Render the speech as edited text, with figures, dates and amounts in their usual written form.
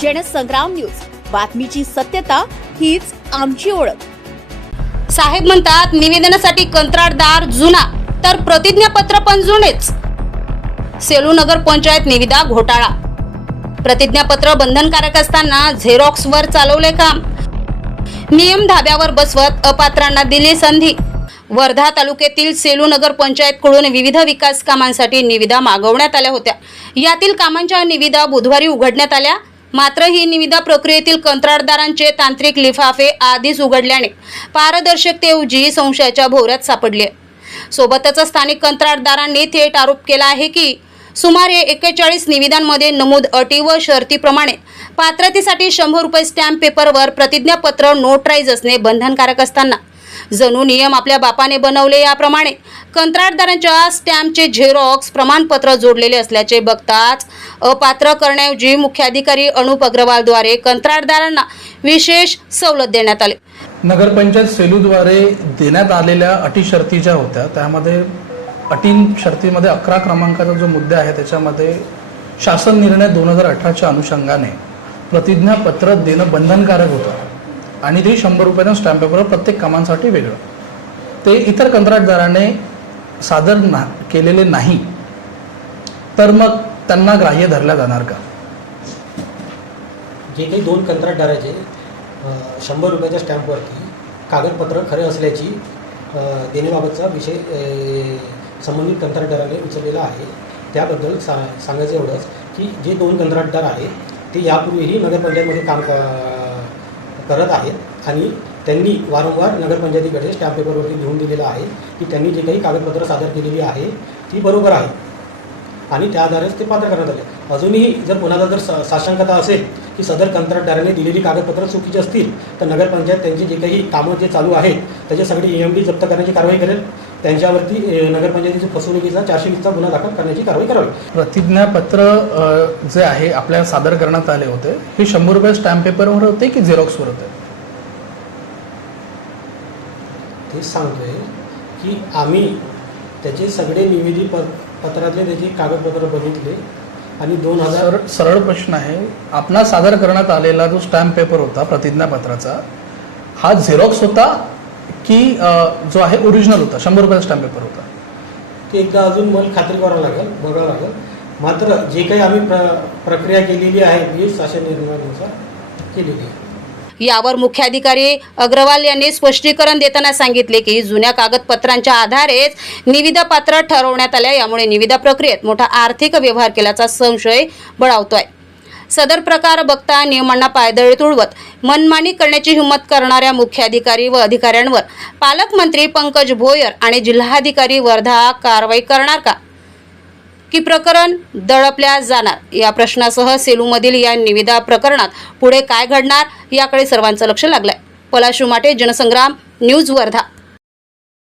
Jansangram news, बातमीची सत्यता हीच आमची ओळख। साहेब म्हणतात निवेदनासाठी कंत्राटदार जुना तर प्रतिज्ञापत्र पण जुनेच। सेलू नगर पंचायत निविदा घोटाळा। प्रतिज्ञापत्र बंधनकारक असताना झेरॉक्सवर चालवले काम। नियम धाब्यावर बसवत अपात्रांना दिली संधी। वर्धा तालुक्यातील सेलू नगर पंचायतकडून विविध विकास कामांसाठी निविदा मागवण्यात आल्या होत्या। यातील कामांच्या निविदा बुधवारी उघडण्यात आल्या। मात्र ही निविदा प्रक्रियेतील कंत्राटदारांचे तांत्रिक लिफाफे आधीच उघडल्याने पारदर्शकतेऐवजी संशयाच्या भोवऱ्यात सापडले। सोबतच स्थानिक कंत्राटदारांनी थेट आरोप केला आहे की सुमारे 41 निविदांमध्ये नमूद अटी व शर्तीप्रमाणे पात्रतेसाठी 100 रुपये स्टॅम्प पेपरवर प्रतिज्ञापत्र नोटराईज असणे बंधनकारक असताना जणू नियम आपल्या बापाने बनवले याप्रमाणे कंत्राटदारांच्या स्टॅम्पचे झेरॉक्स प्रमाणपत्र जोडलेले असल्याचे बघताच अपात्र करण्याऐवजी मुख्याधिकारी अनुप अग्रवालद्वारे कंत्राटदारांना विशेष सवलत देण्यात आली। नगरपंचायत सेलूद्वारे देण्यात आलेल्या अटी शर्ती ज्या होत्या त्यामध्ये अटी शर्तीमध्ये 11 क्रमांकाचा जो मुद्दा आहे त्याच्यामध्ये शासन निर्णय 2018च्या अनुषंगाने प्रतिज्ञापत्र देणं बंधनकारक होतं आणि ते 100 रुपयांना स्टॅम्प पेपर प्रत्येक कामांसाठी वेगळं। ते इतर कंत्राटदाराने सादर केलेले नाही तर मग त्यांना ग्राह्य धरल्या जाणार का? जे काही 2 कंत्राटदाराचे 100 रुपयाच्या स्टॅम्पवरती कागदपत्र खरे असल्याची देण्याबाबतचा विषय संबंधित कंत्राटदाराने उचललेला आहे। त्याबद्दल सांगायचं एवढंच की जे 2 कंत्राटदार आहेत ते यापूर्वीही नगरपंचायतमध्ये काम करत आहेत आणि त्यांनी वारंवार नगरपंचायतीकडे स्टॅम्प पेपरवरती लिहून दिलेलं आहे की त्यांनी जे काही कागदपत्र सादर केलेली आहे ती बरोबर आहे आणि त्या आधारेच ते पात्र करण्यात आले। अजूनही जर कोणाला जर साशंकता असेल की सदर कंत्राटदाराने दिलेली कागदपत्र चुकीची असतील तर नगरपंचायत त्यांची जे काही कामं जे चालू आहेत त्याचे सगळी EMD जप्त करण्याची कारवाई करेल। त्यांच्यावरती नगरपंचायतीची फसवणुकीचा 420चा गुन्हा दाखल करण्याची कारवाई करावी। प्रतिज्ञापत्र जे आहे आपल्याला सादर करण्यात आले होते हे 100 रुपये स्टॅम्प पेपरवर होते की झेरॉक्सवर होते? ते सांगतोय की आम्ही त्याचे सगळे निवेदी पत्रातले त्याचे कागदपत्र बघितले आणि 2000 सरळ प्रश्न आहे, आपला सादर करण्यात आलेला जो स्टॅम्प पेपर होता प्रतिज्ञापत्राचा हा झेरॉक्स होता की जो आहे ओरिजिनल होता 100 रुपयाचा स्टॅम्प पेपर होता? ते एकदा अजून मला खात्री करावं लागेल, बघावं लागेल। मात्र जे काही आम्ही प्रक्रिया केलेली आहे ही शासन निर्णयानुसार केलेली आहे। यावर मुख्याधिकारी अग्रवाल यांनी स्पष्टीकरण देताना सांगितले की जुन्या कागदपत्रांच्या आधारेच निविदा पात्र ठरवण्यात आल्या। यामुळे निविदा प्रक्रियेत मोठा आर्थिक व्यवहार केल्याचा संशय बळावतोय। सदर प्रकार बघता नियमांना पायदळी तुडवत मनमानी करण्याची हिंमत करणाऱ्या मुख्याधिकारी व अधिकाऱ्यांवर पालकमंत्री पंकज भोयर आणि जिल्हाधिकारी वर्धा कारवाई करणार का की प्रकरण दडपल्या जाणार या प्रश्नासह सेलूमधील या निविदा प्रकरणात पुढे काय घडणार याकडे सर्वांचं लक्ष लागलंय। पलाश उमाटे, जनसंग्राम न्यूज, वर्धा।